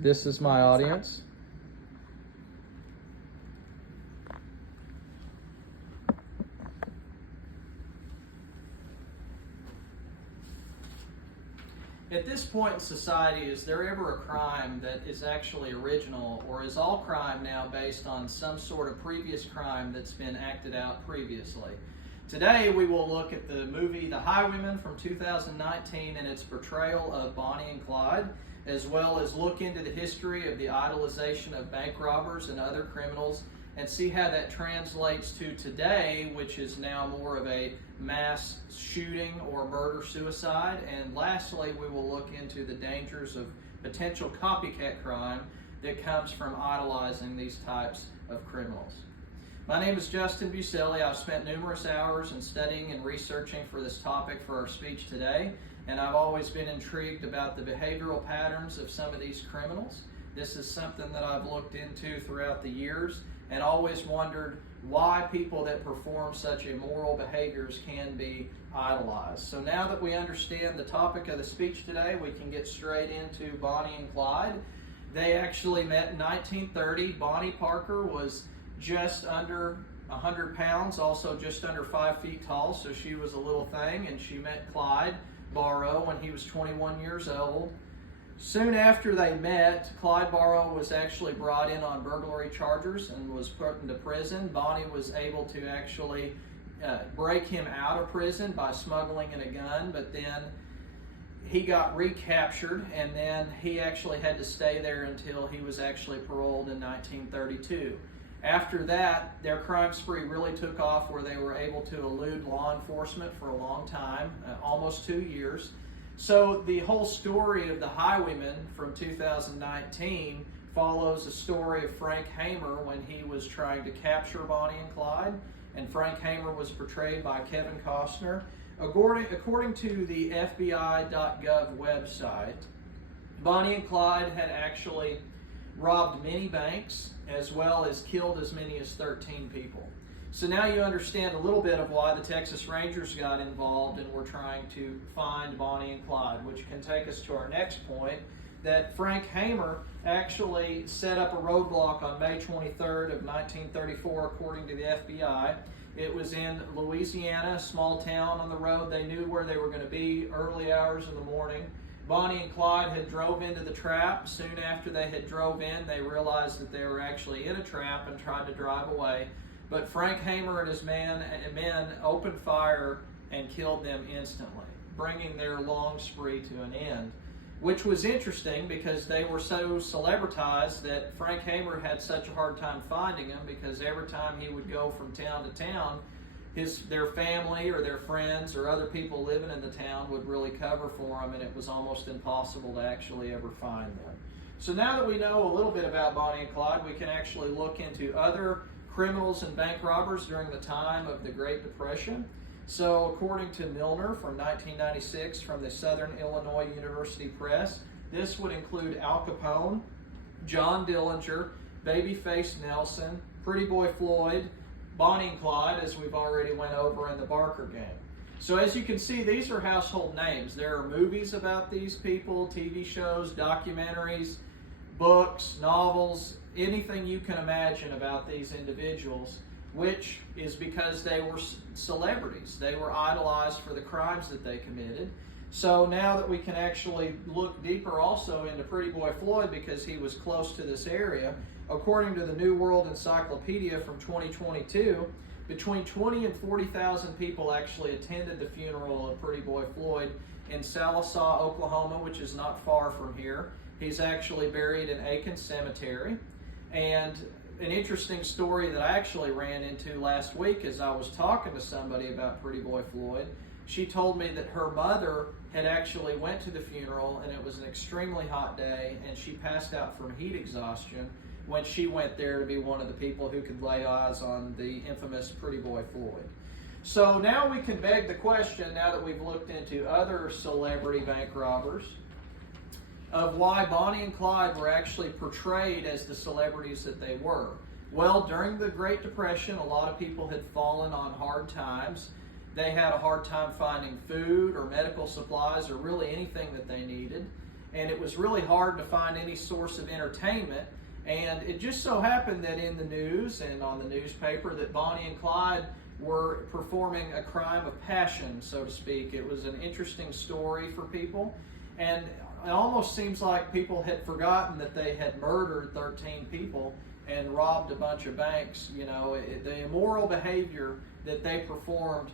This is my audience. At this point in society, is there ever a crime that is actually original, or is all crime now based on some sort of previous crime that's been acted out previously? Today we will look at the movie The Highwaymen from 2019 and its portrayal of Bonnie and Clyde, as well as look into the history of the idolization of bank robbers and other criminals and see how that translates to today, which is now more of a mass shooting or murder-suicide. And lastly, we will look into the dangers of potential copycat crime that comes from idolizing these types of criminals. My name is Justin Buccille. I've spent numerous hours in studying and researching for this topic for our speech today, and I've always been intrigued about the behavioral patterns of some of these criminals. This is something that I've looked into throughout the years and always wondered why people that perform such immoral behaviors can be idolized. So now that we understand the topic of the speech today, we can get straight into Bonnie and Clyde. They actually met in 1930. Bonnie Parker was just under 100 pounds, also just under 5 feet tall, so she was a little thing, and she met Clyde Barrow when he was 21 years old. Soon after they met, Clyde Barrow was actually brought in on burglary charges and was put into prison. Bonnie was able to actually break him out of prison by smuggling in a gun, but then he got recaptured, and then he actually had to stay there until he was actually paroled in 1932. After that, their crime spree really took off, where they were able to elude law enforcement for a long time, almost 2 years. So the whole story of The Highwaymen from 2019 follows the story of Frank Hamer when he was trying to capture Bonnie and Clyde, and Frank Hamer was portrayed by Kevin Costner. According to the FBI.gov website, Bonnie and Clyde had actually robbed many banks, as well as killed as many as 13 people. So now you understand a little bit of why the Texas Rangers got involved and were trying to find Bonnie and Clyde, which can take us to our next point, that Frank Hamer actually set up a roadblock on May 23rd of 1934, according to the FBI. It was in Louisiana, a small town on the road. They knew where they were going to be early hours in the morning. Bonnie and Clyde had drove into the trap. Soon after they had drove in, they realized that they were actually in a trap and tried to drive away. But Frank Hamer and his men opened fire and killed them instantly, bringing their long spree to an end, which was interesting because they were so celebritized that Frank Hamer had such a hard time finding them, because every time he would go from town to town, their family or their friends or other people living in the town would really cover for them, and it was almost impossible to actually ever find them. So now that we know a little bit about Bonnie and Clyde, we can actually look into other criminals and bank robbers during the time of the Great Depression. So according to Milner from 1996 from the Southern Illinois University Press, this would include Al Capone, John Dillinger, Babyface Nelson, Pretty Boy Floyd, Bonnie and Clyde, as we've already went over, in the Barker Gang. So as you can see, these are household names. There are movies about these people, TV shows, documentaries, books, novels, anything you can imagine about these individuals, which is because they were celebrities. They were idolized for the crimes that they committed. So now that we can actually look deeper also into Pretty Boy Floyd, because he was close to this area, according to the New World Encyclopedia from 2022, between 20 and 40,000 people actually attended the funeral of Pretty Boy Floyd in Sallisaw, Oklahoma, which is not far from here. He's actually buried in Aiken Cemetery. And an interesting story that I actually ran into last week as I was talking to somebody about Pretty Boy Floyd, she told me that her mother had actually went to the funeral, and it was an extremely hot day, and she passed out from heat exhaustion when she went there to be one of the people who could lay eyes on the infamous Pretty Boy Floyd. So now we can beg the question, now that we've looked into other celebrity bank robbers, of why Bonnie and Clyde were actually portrayed as the celebrities that they were. Well, during the Great Depression, a lot of people had fallen on hard times. They had a hard time finding food or medical supplies or really anything that they needed. and it was really hard to find any source of entertainment. And it just so happened that in the news and on the newspaper that Bonnie and Clyde were performing a crime of passion, so to speak. It was an interesting story for people, and it almost seems like people had forgotten that they had murdered 13 people and robbed a bunch of banks. You know, the immoral behavior that they performed,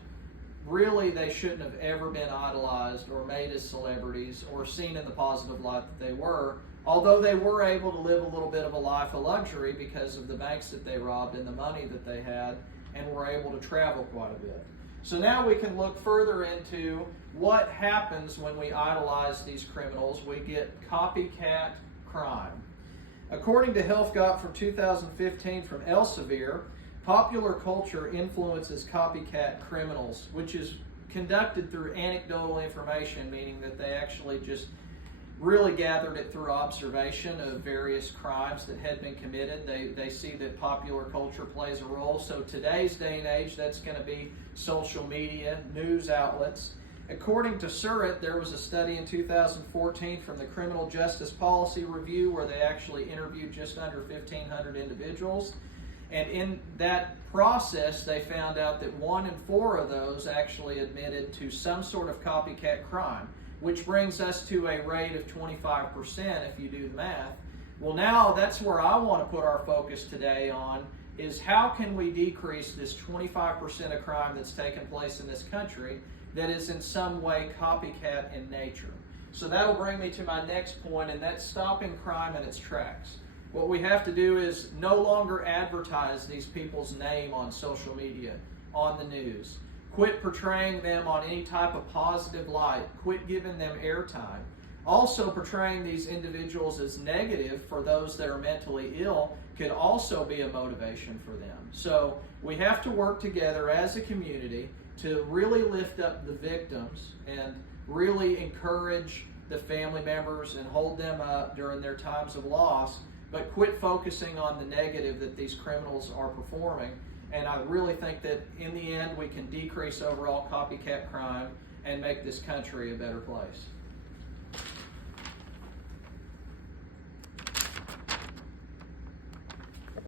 really they shouldn't have ever been idolized or made as celebrities or seen in the positive light that they were, although they were able to live a little bit of a life of luxury because of the banks that they robbed and the money that they had, and were able to travel quite a bit. So now we can look further into what happens when we idolize these criminals. We get copycat crime. According to HealthGot from 2015 from Elsevier, popular culture influences copycat criminals, which is conducted through anecdotal information, meaning that they actually just really gathered it through observation of various crimes that had been committed. They see that popular culture plays a role. So today's day and age, that's going to be social media, news outlets. According to Surratt, there was a study in 2014 from the Criminal Justice Policy Review where they actually interviewed just under 1,500 individuals. And in that process, they found out that 1 in 4 of those actually admitted to some sort of copycat crime, which brings us to a rate of 25% if you do the math. Well, now that's where I want to put our focus today on, is how can we decrease this 25% of crime that's taken place in this country that is in some way copycat in nature. So that'll bring me to my next point, and that's stopping crime in its tracks. What we have to do is no longer advertise these people's name on social media, on the news. Quit portraying them on any type of positive light. Quit giving them airtime. Also, portraying these individuals as negative for those that are mentally ill could also be a motivation for them. So we have to work together as a community to really lift up the victims and really encourage the family members and hold them up during their times of loss, but quit focusing on the negative that these criminals are performing. And I really think that in the end we can decrease overall copycat crime and make this country a better place.